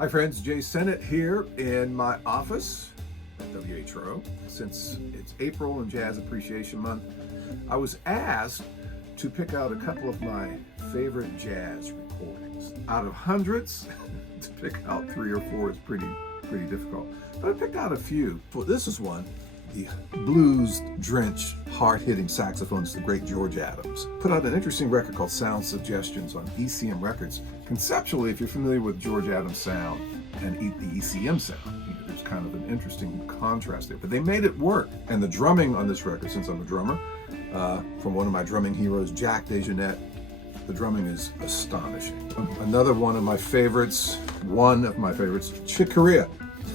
Hi friends, Jae Sinnett here in my office at WHRO. Since it's April and Jazz Appreciation Month, I was asked to pick out a couple of my favorite jazz recordings. Out of hundreds, to pick out 3 or 4 is pretty difficult. But I picked out a few. Well, this is one. The blues-drenched, hard-hitting saxophonist, the great George Adams, put out an interesting record called Sound Suggestions on ECM Records. Conceptually, if you're familiar with George Adams' sound and the ECM sound, there's kind of an interesting contrast there. But they made it work. And the drumming on this record, since I'm a drummer, from one of my drumming heroes, Jae Sinnett, the drumming is astonishing. Another one of my favorites, Chick Corea.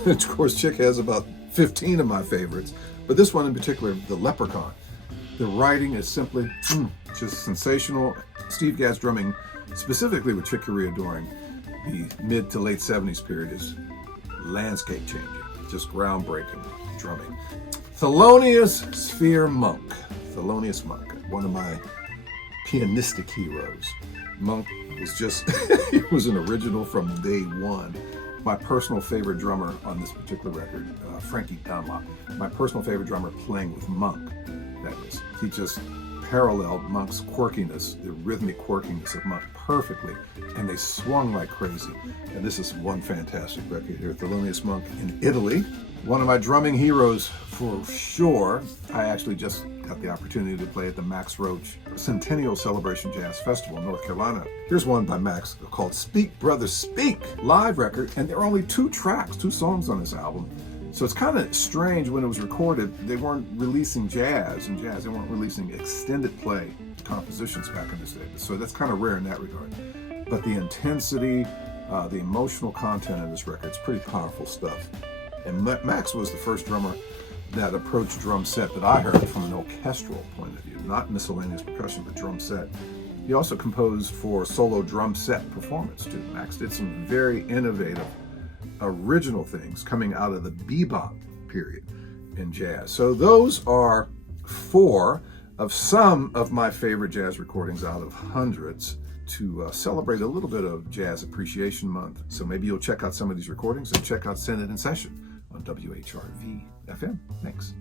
Of course, Chick has about 15 of my favorites, but this one in particular, The Leprechaun. The writing is simply just sensational. Steve Gadd's drumming, specifically with Chick Corea during the mid to late 70s period, is landscape changing, just groundbreaking drumming. Thelonious Sphere Monk, one of my pianistic heroes. Monk was just, he was an original from day one. My personal favorite drummer on this particular record, Frankie Dunlop. My personal favorite drummer playing with Monk, that is. He just paralleled Monk's quirkiness, the rhythmic quirkiness of Monk perfectly, and they swung like crazy. And this is one fantastic record here, Thelonious Monk in Italy. One of my drumming heroes for sure. I actually just got the opportunity to play at the Max Roach Centennial Celebration Jazz Festival in North Carolina. Here's one by Max called Speak Brother Speak, live record, and there are only 2 songs on this album. So it's kind of strange when it was recorded, they weren't releasing jazz, they weren't releasing extended play compositions back in this day. So that's kind of rare in that regard. But the intensity, the emotional content in this record, it's pretty powerful stuff. And Max was the first drummer that approached drum set that I heard from an orchestral point of view, not miscellaneous percussion, but drum set. He also composed for solo drum set performance too. Max did some very innovative, original things coming out of the bebop period in jazz. So those are 4 of some of my favorite jazz recordings out of hundreds to celebrate a little bit of Jazz Appreciation Month. So maybe you'll check out some of these recordings and check out Sinnet in Session on WHRV FM. Thanks.